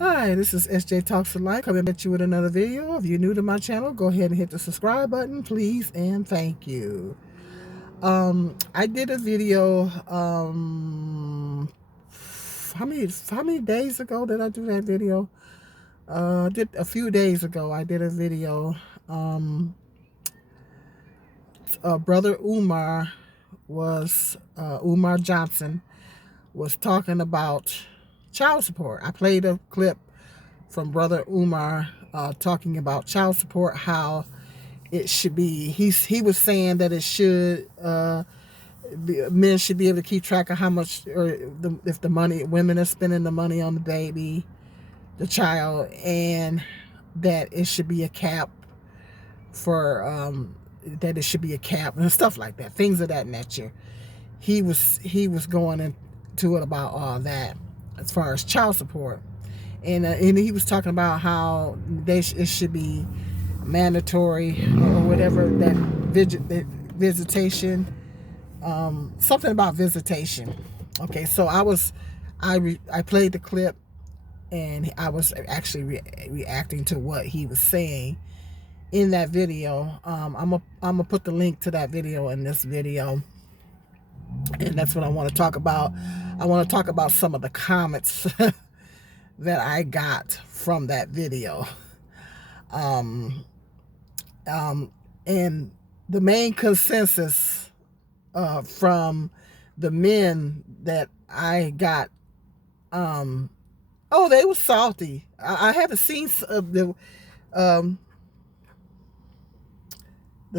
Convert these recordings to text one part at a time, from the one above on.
Hi, this is SJ Talks to Life coming at you with another video. If you're new to my channel, go ahead and hit the subscribe button, please, and thank you. I did a video, how many days ago did I do that video? Did a few days ago, I did a video. Brother Umar Johnson was talking about child support. I played a clip from Brother Umar talking about child support, how it should be. He was saying that it should men should be able to keep track of how much, or if the money, women are spending the money on the baby, the child, and that it should be a cap for that it should be a cap and stuff like that, things of that nature. He was going into it about all that as far as child support. And he was talking about how it should be mandatory or whatever, that visitation, something about visitation. Okay, so I played the clip, and I was actually reacting to what he was saying in that video. I'm gonna put the link to that video in this video, and that's what I want to talk about. I want to talk about some of the comments that I got from that video. And the main consensus from the men that I got, they were salty. I haven't seen the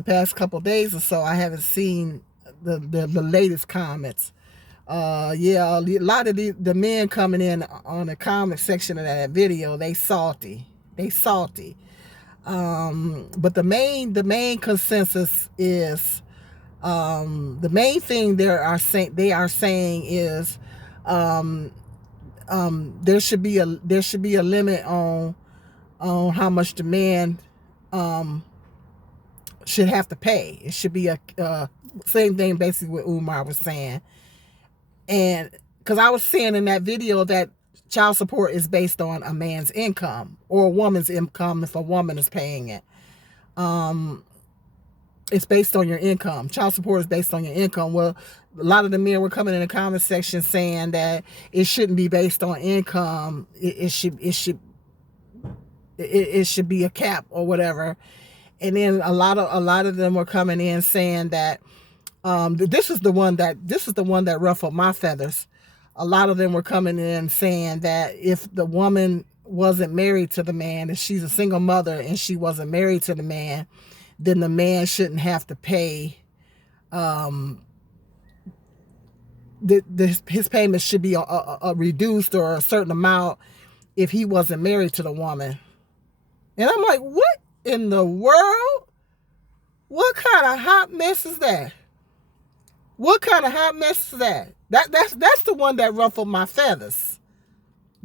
past couple days or so. I haven't seen the latest comments. Yeah, a lot of the men coming in on the comment section of that video, they salty. But the main consensus is, the main thing they are saying is, there should be a limit on how much the man should have to pay. It should be a same thing basically what Umar was saying. And because I was saying in that video that child support is based on a man's income or a woman's income if a woman is paying it. It's based on your income. Child support is based on your income. Well, a lot of the men were coming in the comment section saying that it shouldn't be based on income. It should be a cap or whatever. And then a lot of them were coming in saying that this is the one that ruffled my feathers. A lot of them were coming in saying that if the woman wasn't married to the man, if she's a single mother and she wasn't married to the man, then the man shouldn't have to pay. His payments should be reduced or a certain amount if he wasn't married to the woman. And I'm like, what in the world? What kind of hot mess is that? What kind of hot mess is that? That's the one that ruffled my feathers.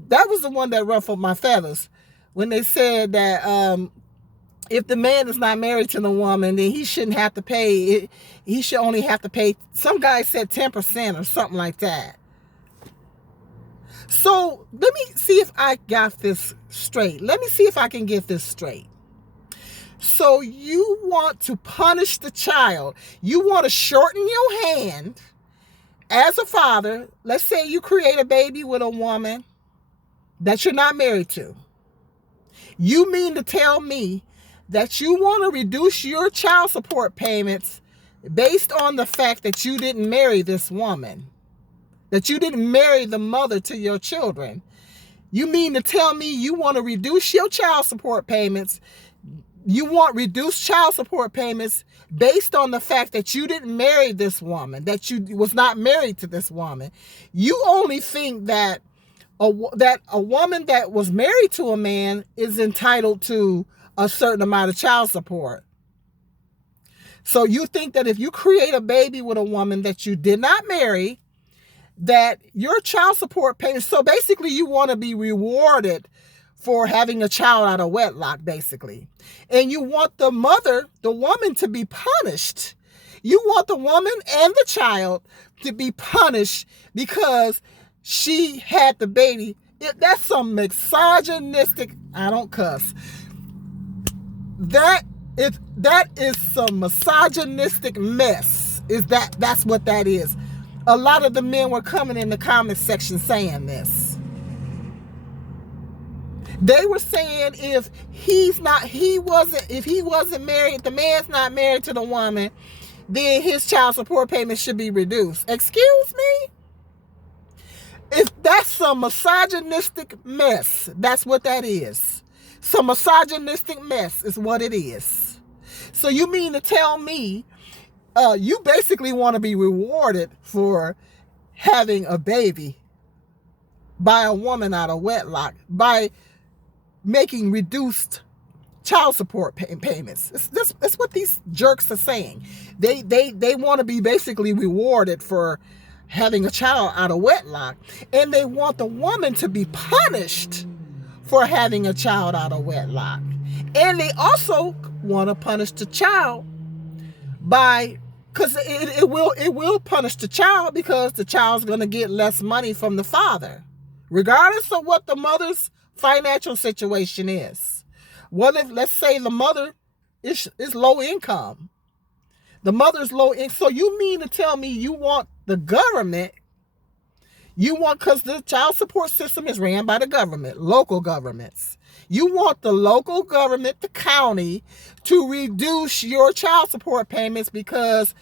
That was the one that ruffled my feathers when they said that if the man is not married to the woman, then he shouldn't have to pay it. He should only have to pay, some guy said 10% or something like that. So let me see if I got this straight. Let me see if I can get this straight. So you want to punish the child. You want to shorten your hand as a father. Let's say you create a baby with a woman that you're not married to. You mean to tell me that you want to reduce your child support payments based on the fact that you didn't marry this woman, that you didn't marry the mother to your children? You mean to tell me you want to reduce your child support payments? You want reduced child support payments based on the fact that you didn't marry this woman, that you was not married to this woman. You only think that a woman that was married to a man is entitled to a certain amount of child support. So you think that if you create a baby with a woman that you did not marry, that your child support payments, so basically you want to be rewarded for having a child out of wedlock, basically. And you want the woman to be punished. You want the woman and the child to be punished because she had the baby. That's some misogynistic, I don't cuss. That is some misogynistic mess. That's what that is. A lot of the men were coming in the comment section saying this. They were saying if he wasn't married, the man's not married to the woman, then his child support payment should be reduced. Excuse me? If that's some misogynistic mess, that's what that is. Some misogynistic mess is what it is. So you mean to tell me you basically want to be rewarded for having a baby by a woman out of wedlock, by making reduced child support payments. That's what these jerks are saying. They want to be basically rewarded for having a child out of wedlock, and they want the woman to be punished for having a child out of wedlock. And they also want to punish the child because it will punish the child, because the child's going to get less money from the father, regardless of what the mother's financial situation is. What if, let's say, the mother is low income? The mother's low income. So you mean to tell me you want the government, because the child support system is ran by the government, local governments. You want the local government, the county, to reduce your child support payments because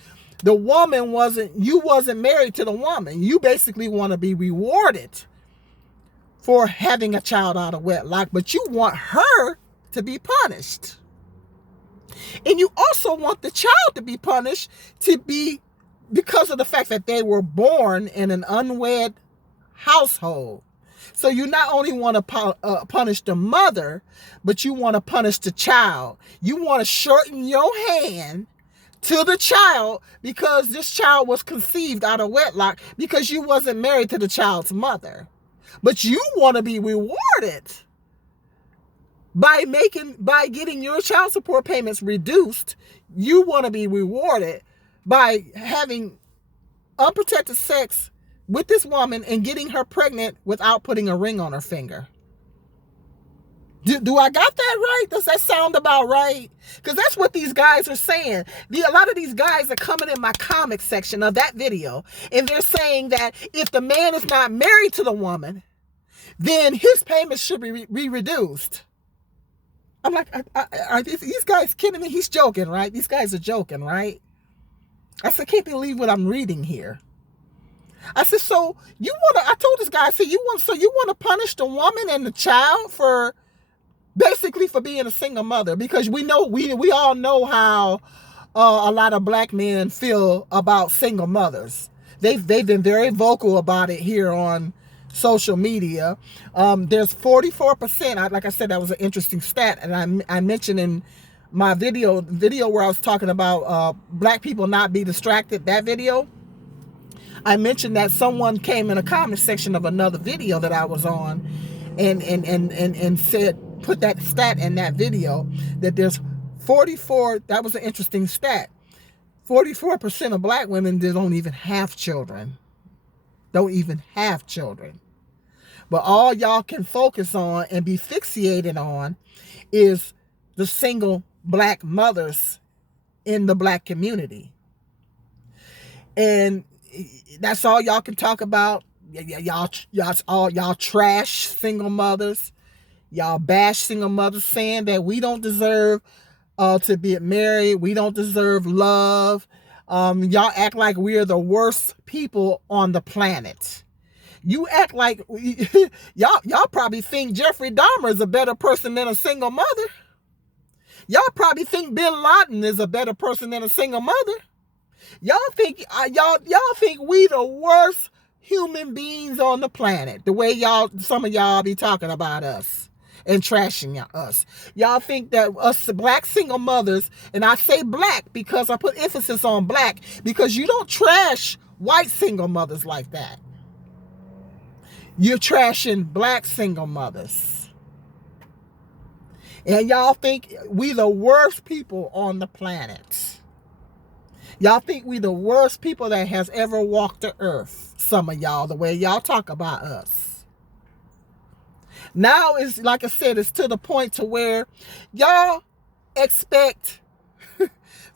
the woman wasn't married to the woman. You basically want to be rewarded for having a child out of wedlock, but you want her to be punished. And you also want the child to be punished because of the fact that they were born in an unwed household. So you not only want to punish the mother, but you want to punish the child. You want to shorten your hand to the child because this child was conceived out of wedlock because you wasn't married to the child's mother. But you want to be rewarded by getting your child support payments reduced. You want to be rewarded by having unprotected sex with this woman and getting her pregnant without putting a ring on her finger. Do I got that right? Does that sound about right? Because that's what these guys are saying. A lot of these guys are coming in my comic section of that video, and they're saying that if the man is not married to the woman, then his payments should be reduced. I'm like, are these guys kidding me? He's joking, right? These guys are joking, right? I said, can't believe what I'm reading here. I said, I told this guy, I said, you want to punish the woman and the child for being a single mother, because we all know how a lot of black men feel about single mothers. They've been very vocal about it here on social media. There's 44%. Like I said, that was an interesting stat, and I mentioned in my video where I was talking about black people not be distracted. That video, I mentioned that someone came in a comment section of another video that I was on, and said, put that stat in that video, that there's 44. That was an interesting stat. 44% of black women don't even have children. Don't even have children. But all y'all can focus on and be fixated on is the single black mothers in the black community. And that's all y'all can talk about. Y'all trash single mothers. Y'all bash single mothers, saying that we don't deserve to be married. We don't deserve love. Y'all act like we're the worst people on the planet. You act like y'all probably think Jeffrey Dahmer is a better person than a single mother. Y'all probably think Bin Laden is a better person than a single mother. Y'all think we the worst human beings on the planet. The way some of y'all be talking about us and trashing us. Y'all think that us black single mothers, and I say black because I put emphasis on black, because you don't trash white single mothers like that. You're trashing black single mothers. And y'all think we the worst people on the planet. Y'all think we the worst people that has ever walked the earth. Some of y'all, the way y'all talk about us. Now it's like I said, it's to the point to where y'all expect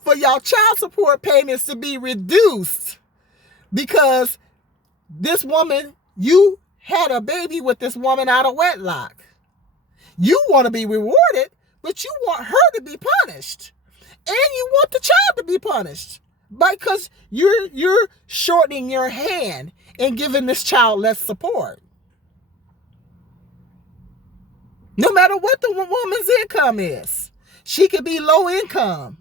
for y'all child support payments to be reduced because this woman, you had a baby with this woman out of wedlock. You want to be rewarded, but you want her to be punished. And you want the child to be punished because you're shortening your hand and giving this child less support. No matter what the woman's income is. She could be low income.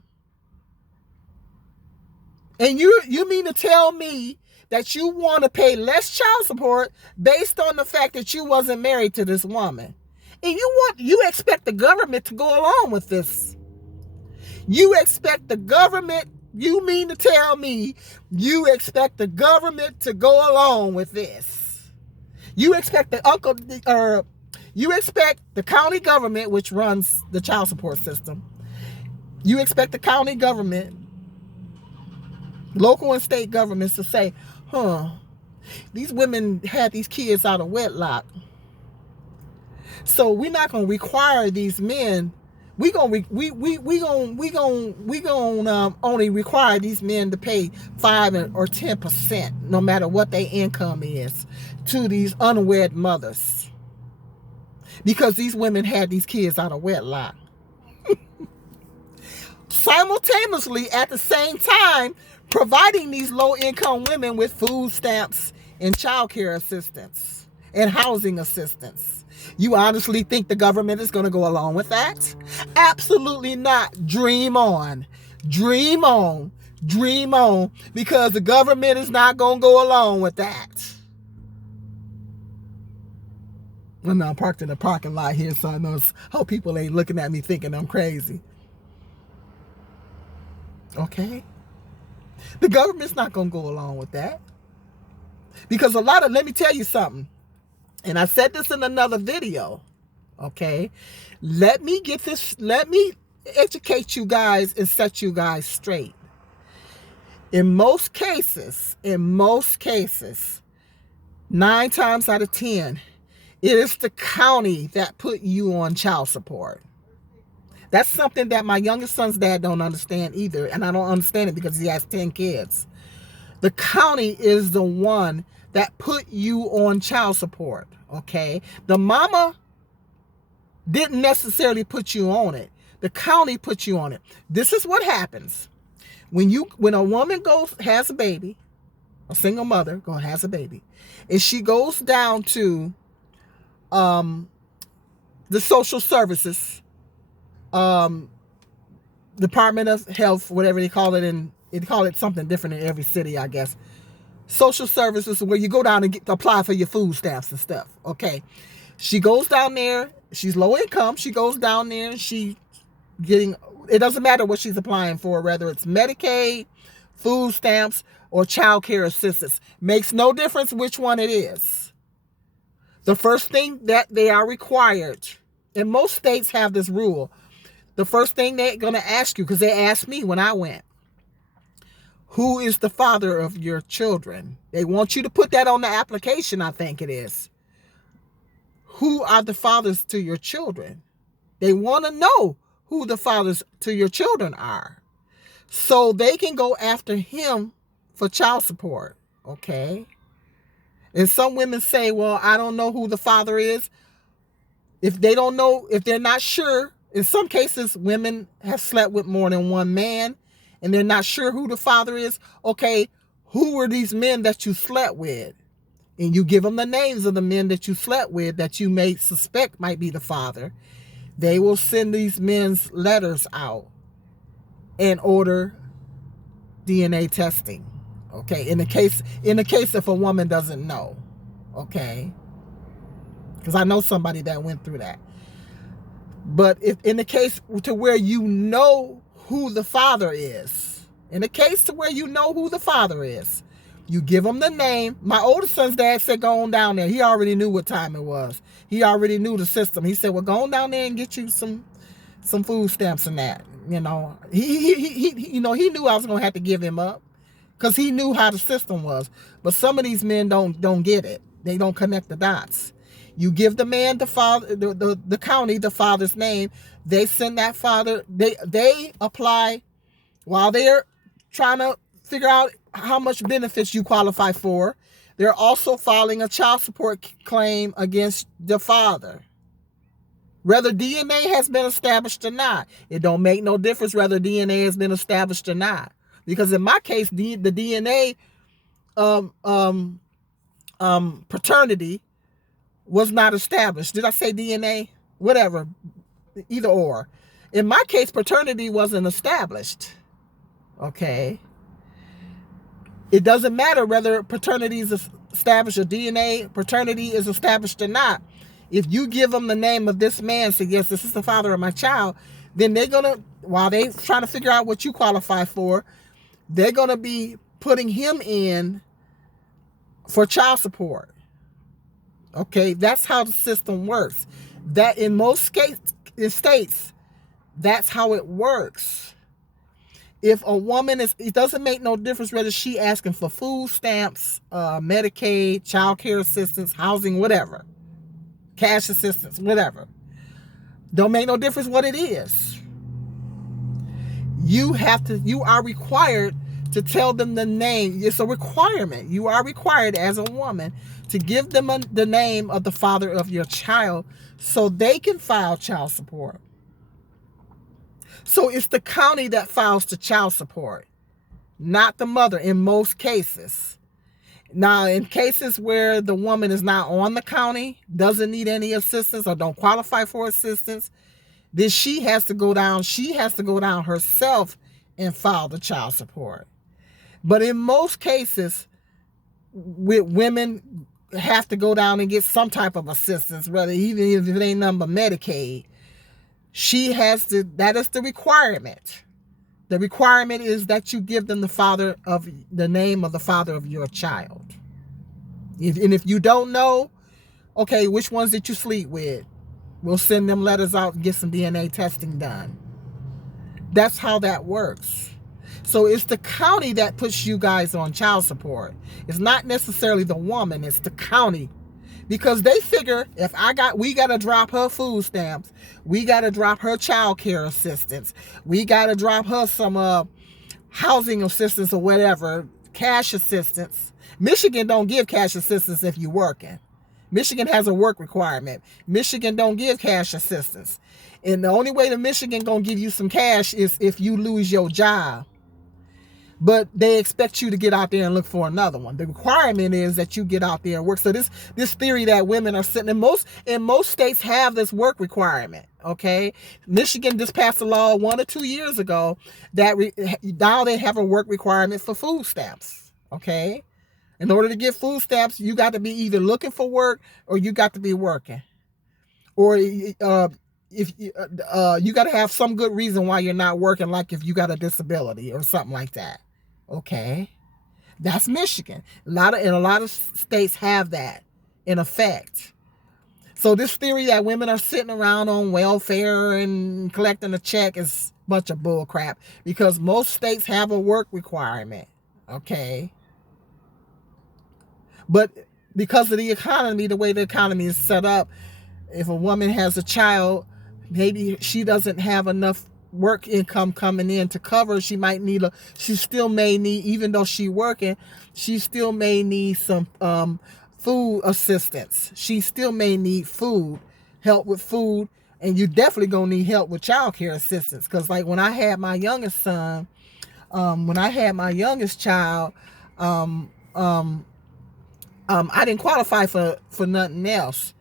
And you mean to tell me that you want to pay less child support based on the fact that you wasn't married to this woman? And you expect the government to go along with this. You expect the government, you mean to tell me you expect the government to go along with this? You expect you expect the county government, which runs the child support system. You expect the county government, local and state governments to say, these women had these kids out of wedlock. So we're not going to require these men. We gonna only require these men to pay 5 or 10%, no matter what their income is, to these unwed mothers, because these women had these kids out of wedlock. Simultaneously, at the same time, providing these low-income women with food stamps and child care assistance and housing assistance. You honestly think the government is going to go along with that? Absolutely not. Dream on. Dream on. Dream on. Because the government is not going to go along with that. I'm now parked in the parking lot here, so I know hope people ain't looking at me thinking I'm crazy. Okay? The government's not going to go along with that. Because let me tell you something. And I said this in another video, okay? Let me educate you guys and set you guys straight. In most cases, 9 times out of 10, it is the county that put you on child support. That's something that my youngest son's dad don't understand either, and I don't understand it because he has 10 kids. The county is the one that put you on child support, okay? The mama didn't necessarily put you on it. The county put you on it. This is what happens. When a woman has a baby, a single mother has a baby, and she goes down to the social services, Department of Health, whatever they call it, and they call it something different in every city, I guess. Social services, where you go down and apply for your food stamps and stuff. Okay. She goes down there. She's low income. She goes down there and it doesn't matter what she's applying for, whether it's Medicaid, food stamps, or child care assistance. Makes no difference which one it is. The first thing that they are required, and most states have this rule, the first thing they're going to ask you, because they asked me when I went, who is the father of your children? They want you to put that on the application, I think it is. Who are the fathers to your children? They want to know who the fathers to your children are, so they can go after him for child support, okay? And some women say, well, I don't know who the father is. If they don't know, if they're not sure, in some cases, women have slept with more than one man, and they're not sure who the father is. Okay, who were these men that you slept with? And you give them the names of the men that you slept with that you may suspect might be the father. They will send these men's letters out and order DNA testing. Okay, in the case if a woman doesn't know. Okay, because I know somebody that went through that. But if in the case to where you know who the father is, in the case to where you know who the father is, you give them the name. My oldest son's dad said, go on down there. He already knew what time it was. He already knew the system. He said, well, go on down there and get you some food stamps and that. You know, he knew I was going to have to give him up because he knew how the system was. But some of these men don't get it. They don't connect the dots. You give the man the father, the county, the father's name. They send that father. They apply while they're trying to figure out how much benefits you qualify for. They're also filing a child support claim against the father. Whether DNA has been established or not, it don't make no difference whether DNA has been established or not. Because in my case, the DNA paternity was not established. Did I say DNA? Whatever, either or. In my case, paternity wasn't established. Okay. It doesn't matter whether paternity is established or DNA paternity is established or not. If you give them the name of this man, say, yes, this is the father of my child, then they're going to, while they're trying to figure out what you qualify for, they're going to be putting him in for child support. Okay, that's how the system works. That in most states, that's how it works. If a woman it doesn't make no difference whether she asking for food stamps, Medicaid, child care assistance, housing, whatever, cash assistance, whatever. Don't make no difference what it is. You are required to tell them the name. It's a requirement. You are required as a woman to give them the name of the father of your child so they can file child support. So it's the county that files the child support, not the mother in most cases. Now, in cases where the woman is not on the county, doesn't need any assistance or don't qualify for assistance, then she has to go down herself and file the child support. But in most cases, with women have to go down and get some type of assistance, whether even if it ain't nothing but Medicaid. That is the requirement. The requirement is that you give them the name of the father of your child. And if you don't know, okay, which ones did you sleep with? We'll send them letters out and get some DNA testing done. That's how that works. So it's the county that puts you guys on child support. It's not necessarily the woman, it's the county. Because they figure we got to drop her food stamps, we got to drop her child care assistance, we got to drop her some housing assistance or whatever, cash assistance. Michigan don't give cash assistance if you're working. Michigan has a work requirement. Michigan don't give cash assistance. And the only way that Michigan going to give you some cash is if you lose your job. But they expect you to get out there and look for another one. The requirement is that you get out there and work. So this theory that women are sitting in most states have this work requirement. Okay, Michigan just passed a law 1 or 2 years ago that now they have a work requirement for food stamps. Okay, in order to get food stamps, you got to be either looking for work or you got to be working, or if you got to have some good reason why you're not working, like if you got a disability or something like that. Okay, that's Michigan. A lot of states have that in effect. So this theory that women are sitting around on welfare and collecting a check is a bunch of bull crap, because most states have a work requirement. Okay, but because of the economy, the way the economy is set up, if a woman has a child, maybe she doesn't have enough work income coming in to cover. She still may need, even though she's working, she still may need some food assistance. She still may need help with food, and you definitely gonna need help with child care assistance. Because like when I had my youngest child, I didn't qualify for nothing else,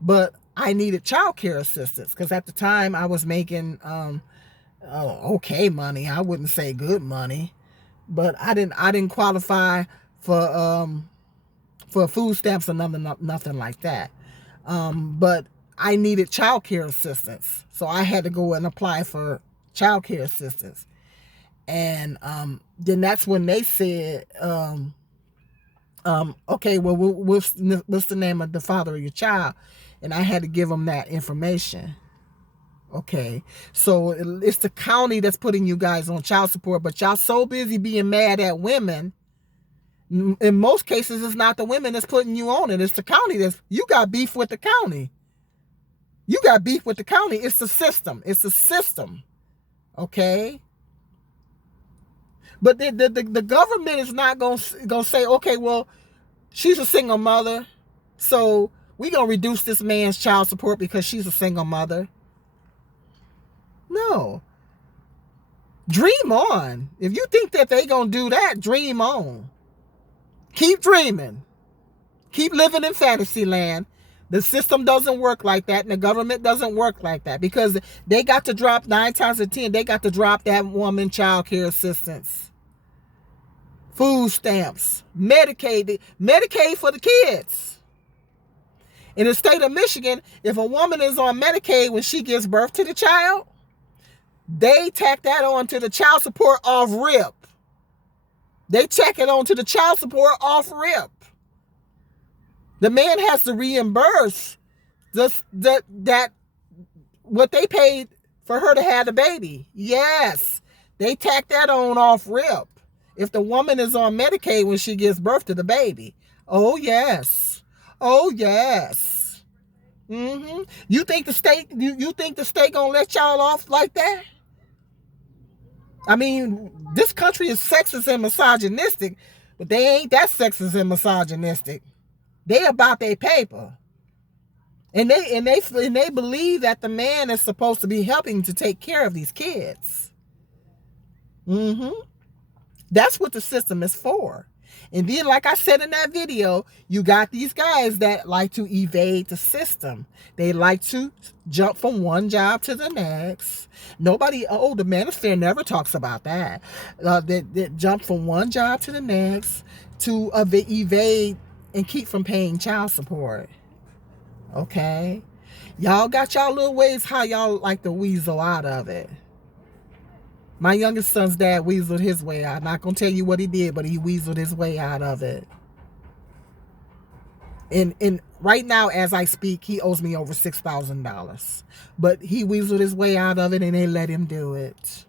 but I needed child care assistance because at the time I was making okay money. I wouldn't say good money, but I didn't qualify for food stamps or nothing like that. But I needed child care assistance, so I had to go and apply for child care assistance. And then that's when they said, okay, well, what's the name of the father of your child? And I had to give them that information. Okay, so it's the county that's putting you guys on child support, but y'all so busy being mad at women In most cases, it's not the women that's putting you on it. It's the county you got beef with the county. You got beef with the county. It's the system. It's the system. Okay? But the government is not going to say, okay, well, she's a single mother, so we're going to reduce this man's child support because she's a single mother. No. Dream on. If you think that they're going to do that, dream on. Keep dreaming. Keep living in fantasy land. The system doesn't work like that, and the government doesn't work like that, because they got to drop 9 times out of 10, they got to drop that woman child care assistance, food stamps, Medicaid for the kids. In the state of Michigan, if a woman is on Medicaid when she gives birth to the child, they tack that on to the child support off rip. They check it on to the child support off rip. The man has to reimburse that what they paid for her to have the baby. Yes, they tack that on off rip. If the woman is on Medicaid when she gives birth to the baby. Oh, yes. Oh, yes. You think the state, you think the state gonna let y'all off like that? I mean, this country is sexist and misogynistic, but they ain't that sexist and misogynistic. They about their paper. And they believe that the man is supposed to be helping to take care of these kids. That's what the system is for. And then, like I said in that video, you got these guys that like to evade the system. They like to jump from one job to the next. The manosphere never talks about that. They jump from one job to the next to evade and keep from paying child support. Okay? Y'all got y'all little ways how y'all like to weasel out of it. My youngest son's dad weaseled his way out. I'm not going to tell you what he did, but he weaseled his way out of it. And right now, as I speak, he owes me over $6,000. But he weaseled his way out of it, and they let him do it.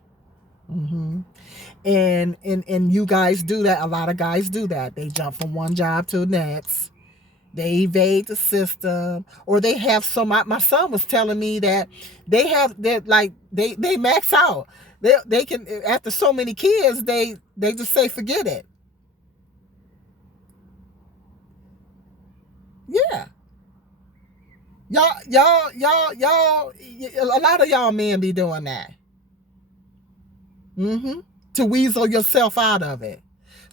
And you guys do that. A lot of guys do that. They jump from one job to the next. They evade the system, or they have some. My son was telling me that they max out. They can, after so many kids, they just say forget it. Yeah. Y'all, a lot of y'all men be doing that. To weasel yourself out of it.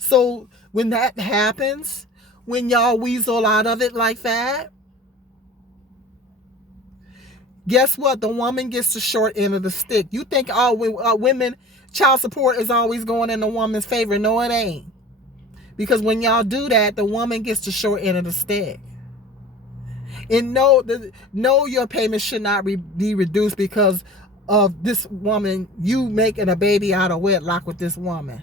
So when that happens, when y'all weasel out of it like that, guess what? The woman gets the short end of the stick. You think women, child support is always going in the woman's favor. No, it ain't. Because when y'all do that, the woman gets the short end of the stick. And no, your payment should not be reduced because of this woman, you making a baby out of wedlock with this woman.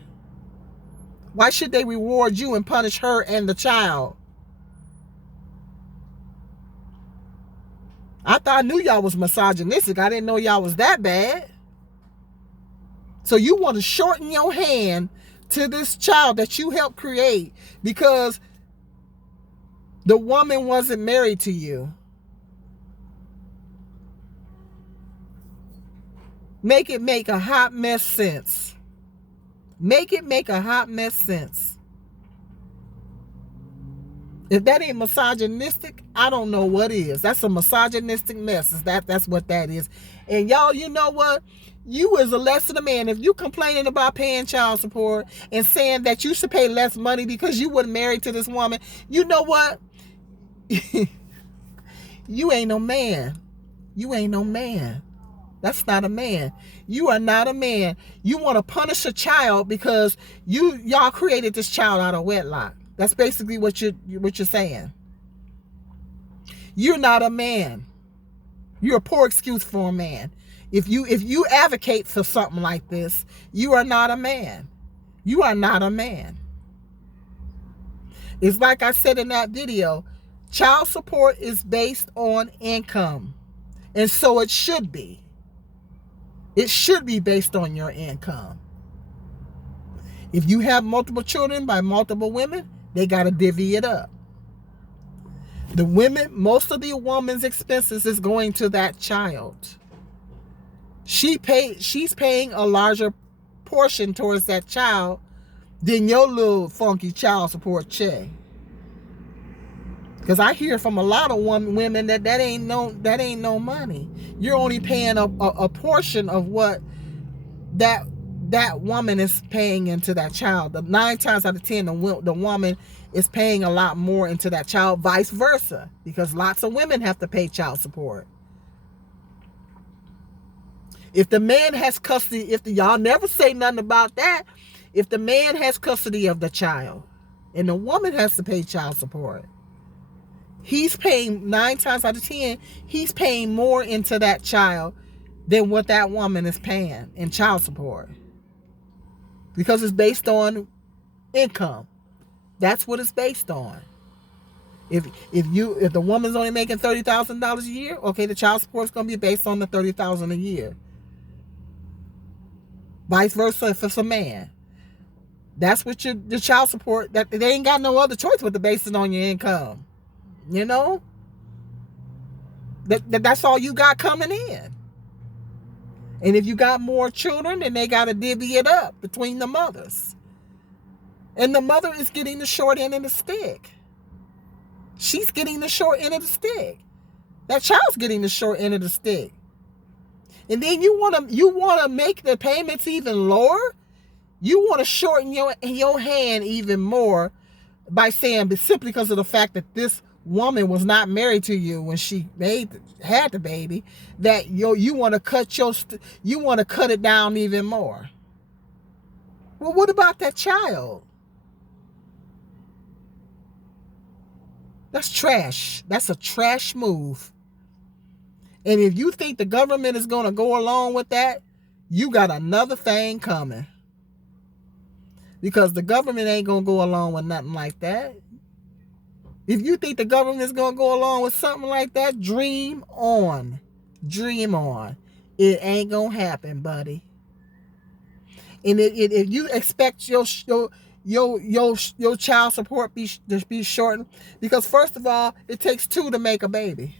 Why should they reward you and punish her and the child? I knew y'all was misogynistic. I didn't know y'all was that bad. So you want to shorten your hand to this child that you helped create because the woman wasn't married to you. Make it make a hot mess sense. Make it make a hot mess sense. If that ain't misogynistic, I don't know what is. That's a misogynistic mess. That's what that is. And y'all, you know what? You as a less than a man, if you complaining about paying child support and saying that you should pay less money because you weren't married to this woman, you know what? You ain't no man. You ain't no man. That's not a man. You are not a man. You want to punish a child because y'all created this child out of wedlock. That's basically what you're saying. You're not a man. You're a poor excuse for a man. If you advocate for something like this, you are not a man. You are not a man. It's like I said in that video, child support is based on income. And so it should be. It should be based on your income. If you have multiple children by multiple women, They got to divvy it up. The women, most of the woman's expenses is going to that child. She's paying a larger portion towards that child than your little funky child support check. Because I hear from a lot of women that ain't no money. You're only paying a portion of what that woman is paying into that child. 9 times out of 10, the woman is paying a lot more into that child, vice versa, because lots of women have to pay child support. If the man has custody, y'all never say nothing about that, if the man has custody of the child and the woman has to pay child support, he's paying 9 times out of 10, he's paying more into that child than what that woman is paying in child support. Because it's based on income. That's what it's based on. If the woman's only making $30,000 a year, okay, the child support is going to be based on the $30,000 a year. Vice versa if it's a man. That's what the child support, that they ain't got no other choice but to base it on your income. You know? That's all you got coming in. And if you got more children, then they got to divvy it up between the mothers. And the mother is getting the short end of the stick. She's getting the short end of the stick. That child's getting the short end of the stick. And then you want to make the payments even lower? You want to shorten your hand even more by saying, but simply because of the fact that this woman was not married to you when she had the baby, that you want to cut it down even more. Well, what about that child? That's trash. That's a trash move. And if you think the government is going to go along with that, you got another thing coming. Because the government ain't going to go along with nothing like that. If you think the government is going to go along with something like that, dream on. Dream on. It ain't going to happen, buddy. And if you expect your child support to be shortened, because first of all, it takes 2 to make a baby.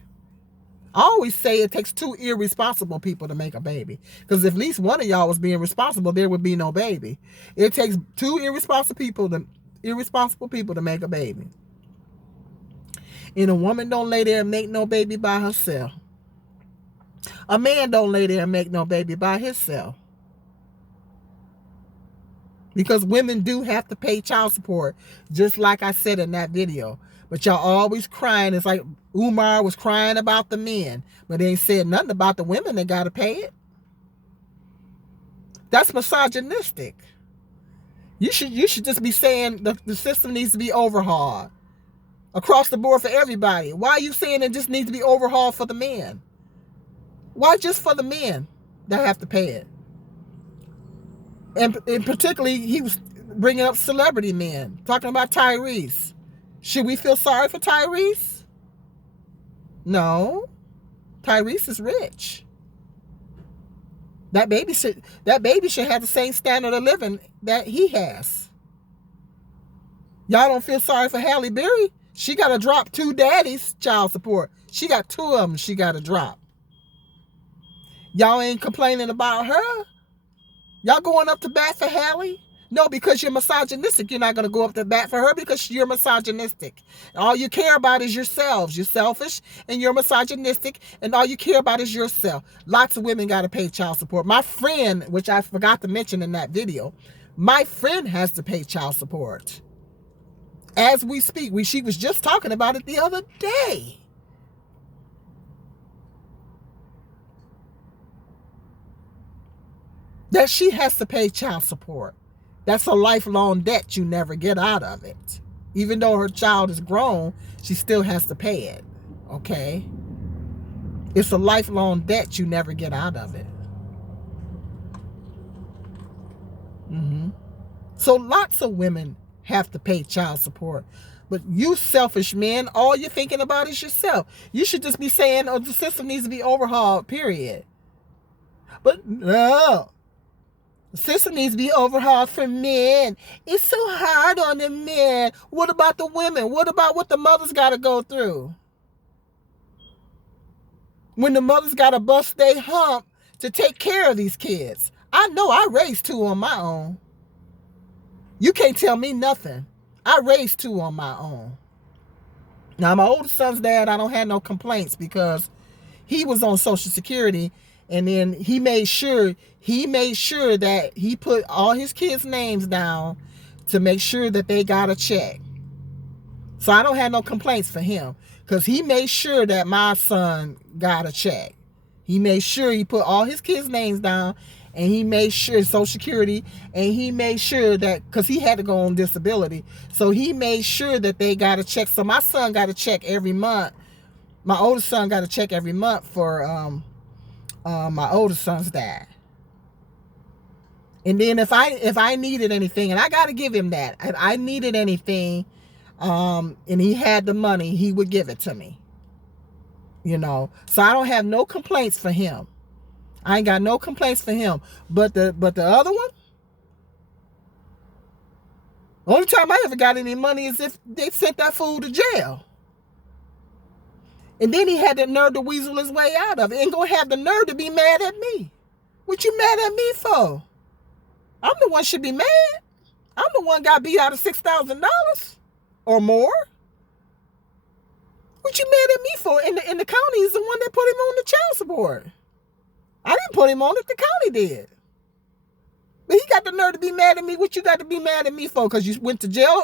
I always say it takes 2 irresponsible people to make a baby. Because if at least one of y'all was being responsible, there would be no baby. It takes 2 irresponsible people to make a baby. And a woman don't lay there and make no baby by herself. A man don't lay there and make no baby by himself. Because women do have to pay child support, just like I said in that video. But y'all always crying. It's like Umar was crying about the men, but they ain't said nothing about the women that got to pay it. That's misogynistic. You should just be saying the system needs to be overhauled across the board for everybody. Why are you saying it just needs to be overhauled for the men? Why just for the men that have to pay it? And particularly, he was bringing up celebrity men, talking about Tyrese. Should we feel sorry for Tyrese? No. Tyrese is rich. That baby should have the same standard of living that he has. Y'all don't feel sorry for Halle Berry? She got to drop 2 daddies' child support. She got 2 of them she got to drop. Y'all ain't complaining about her? Y'all going up to bat for Halle? No, because you're misogynistic. You're not going to go up to bat for her because you're misogynistic. All you care about is yourselves. You're selfish and you're misogynistic, and all you care about is yourself. Lots of women got to pay child support. My friend, which I forgot to mention in that video, my friend has to pay child support. As we speak, she was just talking about it the other day. That she has to pay child support. That's a lifelong debt you never get out of it. Even though her child is grown, she still has to pay it. Okay? It's a lifelong debt you never get out of it. So lots of women have to pay child support. But you selfish men, all you're thinking about is yourself. You should just be saying, oh, the system needs to be overhauled, period. But no. System needs to be overhauled for men. It's so hard on the men. What about the women? What about what the mothers got to go through? When the mothers got to bust their hump to take care of these kids. I know I raised 2 on my own. You can't tell me nothing. I raised 2 on my own. Now, my oldest son's dad, I don't have no complaints because he was on Social Security, and then he made sure that he put all his kids' names down to make sure that they got a check. So I don't have no complaints for him because he made sure that my son got a check. He made sure he put all his kids' names down, and he made sure Social Security, and he made sure that, because he had to go on disability, so he made sure that they got a check. So my son got a check every month. My oldest son got a check every month for my oldest son's dad. And then if I needed anything, and I got to give him that, if I needed anything, and he had the money, he would give it to me. So I don't have no complaints for him. I ain't got no complaints for him. But the other one, the only time I ever got any money is if they sent that fool to jail. And then he had the nerve to weasel his way out of it. Ain't gonna have the nerve to be mad at me. What you mad at me for? I'm the one should be mad. I'm the one got beat out of $6,000 or more. What you mad at me for? And the county is the one that put him on the child support. I didn't put him on it. The county did. But he got the nerve to be mad at me. What you got to be mad at me for? Because you went to jail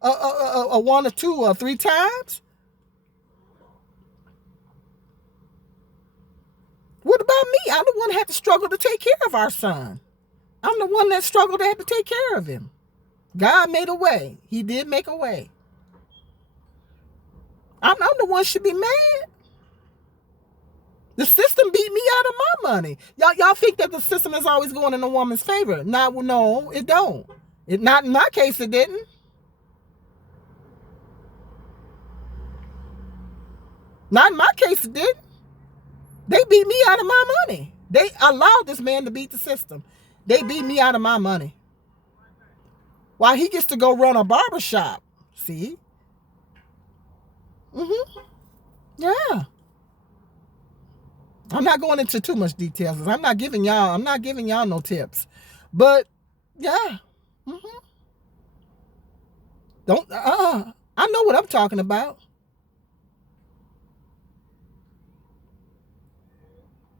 1 or 2 or 3 times? What about me? I'm the one that had to struggle to take care of our son. I'm the one that struggled to have to take care of him. God made a way. He did make a way. I'm the one should be mad. The system beat me out of my money. Y'all think that the system is always going in a woman's favor. No, it don't. Not in my case, it didn't. Not in my case, it didn't. They beat me out of my money. They allowed this man to beat the system. They beat me out of my money. While he gets to go run a barbershop. See? Yeah. I'm not going into too much details because I'm not giving y'all no tips. But yeah. I know what I'm talking about.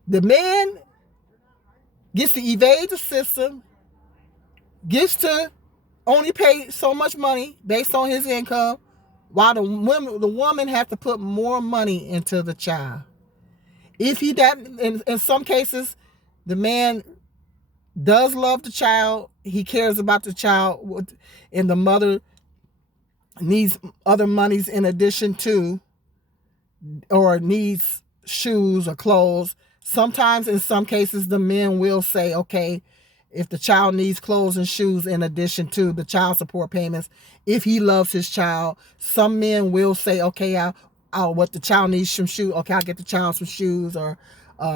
The man gets to evade the system, gets to only pay so much money based on his income, while the woman has to put more money into the child. If in some cases, the man does love the child, he cares about the child, and the mother needs other monies in addition to, or needs shoes or clothes. Sometimes, in some cases, the men will say, okay, if the child needs clothes and shoes in addition to the child support payments, if he loves his child, some men will say, okay, what the child needs some shoes. Okay, I'll get the child some shoes or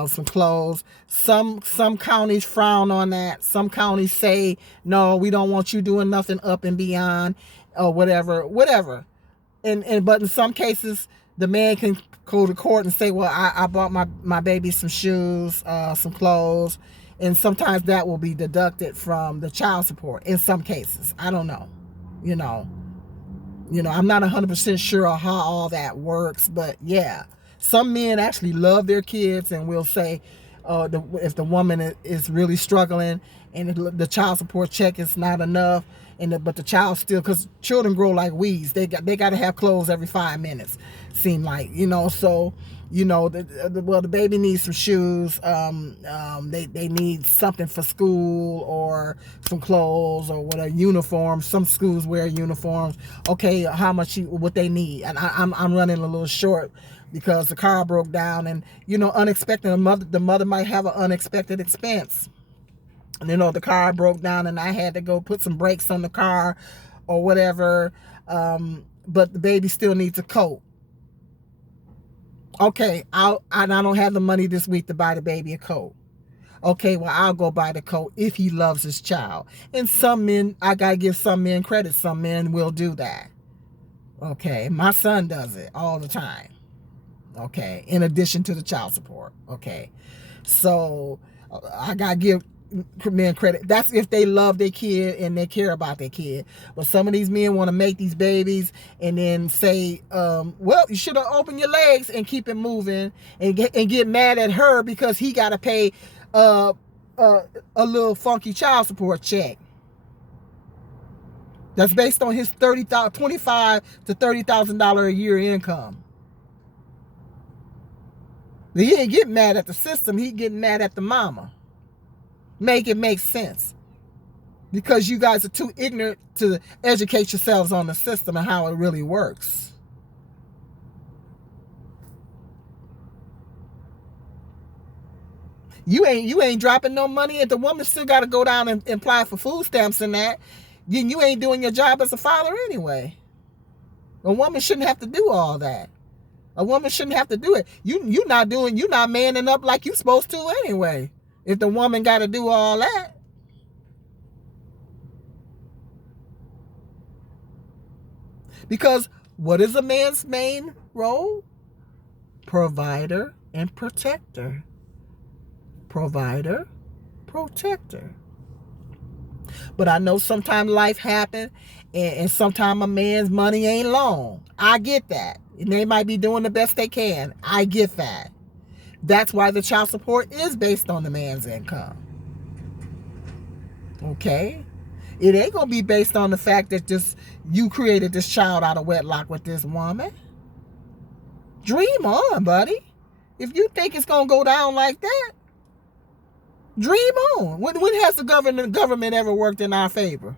some clothes. Some counties frown on that. Some counties say, no, we don't want you doing nothing up and beyond or whatever. But in some cases, the man can go to court and say, well, I bought my baby some shoes, some clothes, and sometimes that will be deducted from the child support in some cases. I don't know. I'm not 100% sure on how all that works, but yeah. Some men actually love their kids and will say, if the woman is really struggling and the child support check is not enough, but the child still, because children grow like weeds, they got to have clothes every 5 minutes, seem like, so, the baby needs some shoes, they need something for school or some clothes or whatever, uniforms. Some schools wear uniforms. Okay, how much what they need, and I'm running a little short because the car broke down, and unexpected, the mother might have an unexpected expense. The car broke down and I had to go put some brakes on the car or whatever. But the baby still needs a coat. Okay, I don't have the money this week to buy the baby a coat. Okay, well, I'll go buy the coat if he loves his child. And some men, I got to give some men credit. Some men will do that. Okay, my son does it all the time. Okay, in addition to the child support. Okay, so I got to give men credit. That's if they love their kid and they care about their kid. But some of these men want to make these babies and then say, well, you should have opened your legs and keep it moving, and get mad at her because he got to pay a little funky child support check. That's based on his $25,000 to $30,000 a year income. He ain't getting mad at the system. He getting mad at the mama. Make it make sense. Because you guys are too ignorant to educate yourselves on the system and how it really works. You ain't dropping no money, and the woman still got to go down and apply for food stamps and that. Then you ain't doing your job as a father anyway. A woman shouldn't have to do all that. A woman shouldn't have to do it. You not manning up like you supposed to anyway. If the woman got to do all that. Because what is a man's main role? Provider and protector. Provider, protector. But I know sometimes life happens, and sometimes a man's money ain't long. I get that. And they might be doing the best they can. I get that. That's why the child support is based on the man's income. Okay? It ain't going to be based on the fact that you created this child out of wedlock with this woman. Dream on, buddy. If you think it's going to go down like that, dream on. When has the government ever worked in our favor?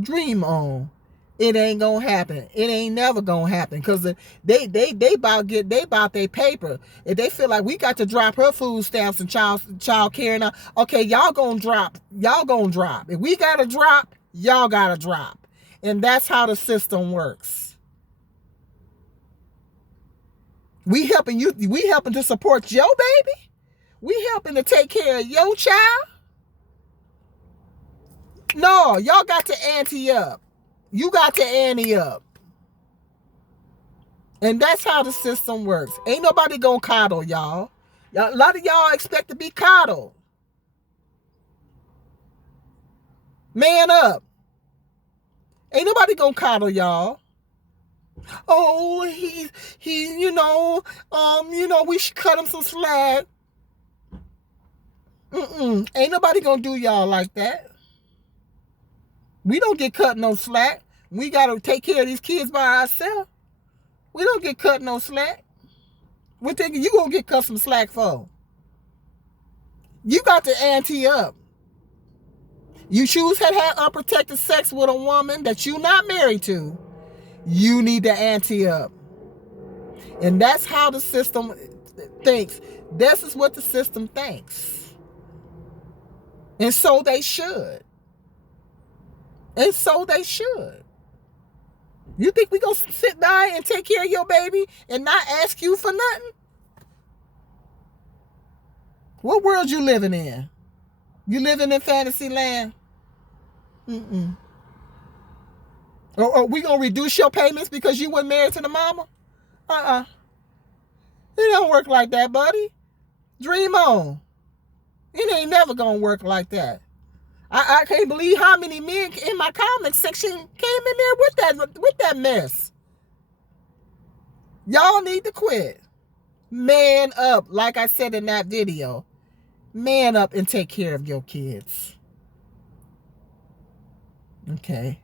Dream on. It ain't gonna happen. It ain't never gonna happen because they about their paper. If they feel like we got to drop her food stamps and child care now, okay, y'all gonna drop. If we gotta drop, y'all gotta drop, and that's how the system works. We helping you. We helping to support your baby. We helping to take care of your child. No, y'all got to ante up. You got to ante up. And that's how the system works. Ain't nobody gonna coddle y'all. A lot of y'all expect to be coddled. Man up. Ain't nobody gonna coddle y'all. Oh, he, we should cut him some slack. Ain't nobody gonna do y'all like that. We don't get cut no slack. We got to take care of these kids by ourselves. We don't get cut no slack. We're thinking you going to get cut some slack for. You got to ante up. You choose to have unprotected sex with a woman that you're not married to. You need to ante up. And that's how the system thinks. This is what the system thinks. And so they should. And so they should. You think we gonna sit by and take care of your baby and not ask you for nothing? What world you living in? You living in fantasy land? Or we gonna reduce your payments because you weren't married to the mama? It don't work like that, buddy. Dream on. It ain't never gonna work like that. I can't believe how many men in my comment section came in there with that mess. Y'all need to quit. Man up, like I said in that video. Man up and take care of your kids. Okay.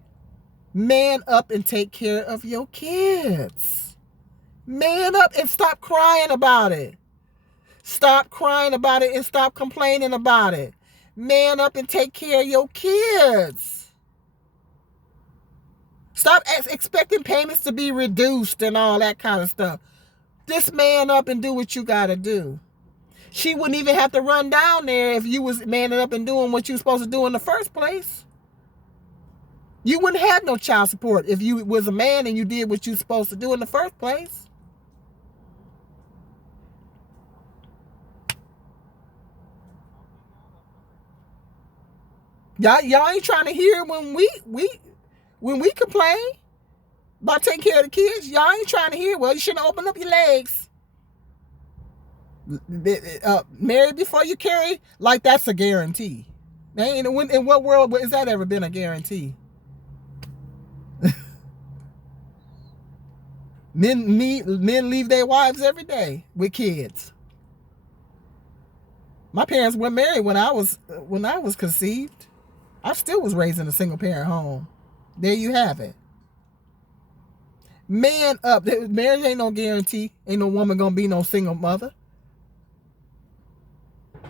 Man up and take care of your kids. Man up and stop crying about it. Stop crying about it and stop complaining about it. Man up and take care of your kids. Stop expecting payments to be reduced and all that kind of stuff. Just man up and do what you got to do. She wouldn't even have to run down there if you was manning up and doing what you were supposed to do in the first place. You wouldn't have no child support if you was a man and you did what you supposed to do in the first place. Y'all ain't trying to hear when we complain about taking care of the kids. Y'all ain't trying to hear. Well, you shouldn't open up your legs. Marry before you carry, like that's a guarantee. In what world has that ever been a guarantee? Men leave their wives every day with kids. My parents were married when I was conceived. I still was raised in a single parent home. There you have it. Man up. Marriage ain't no guarantee. Ain't no woman gonna be no single mother.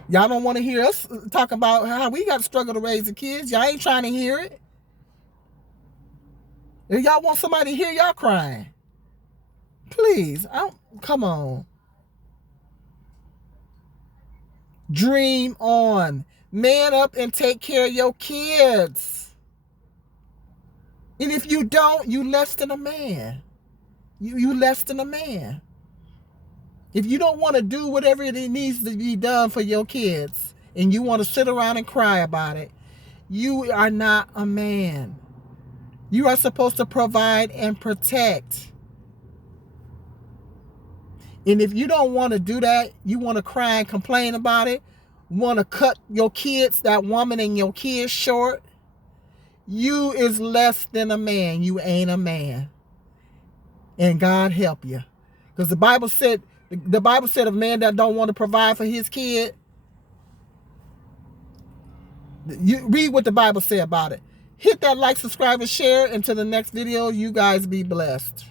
Y'all don't want to hear us talk about how we got to struggle to raise the kids. Y'all ain't trying to hear it. If y'all want somebody to hear y'all crying, please, come on. Dream on. Man up and take care of your kids. And if you don't, you less than a man. You less than a man. If you don't want to do whatever it needs to be done for your kids and you want to sit around and cry about it, you are not a man. You are supposed to provide and protect. And if you don't want to do that, you want to cry and complain about it, want to cut your kids, that woman and your kids short, you is less than a man. You ain't a man. And God help you. Because the Bible said a man that don't want to provide for his kid, you read what the Bible said about it. Hit that like, subscribe, and share. Until the next video, you guys be blessed.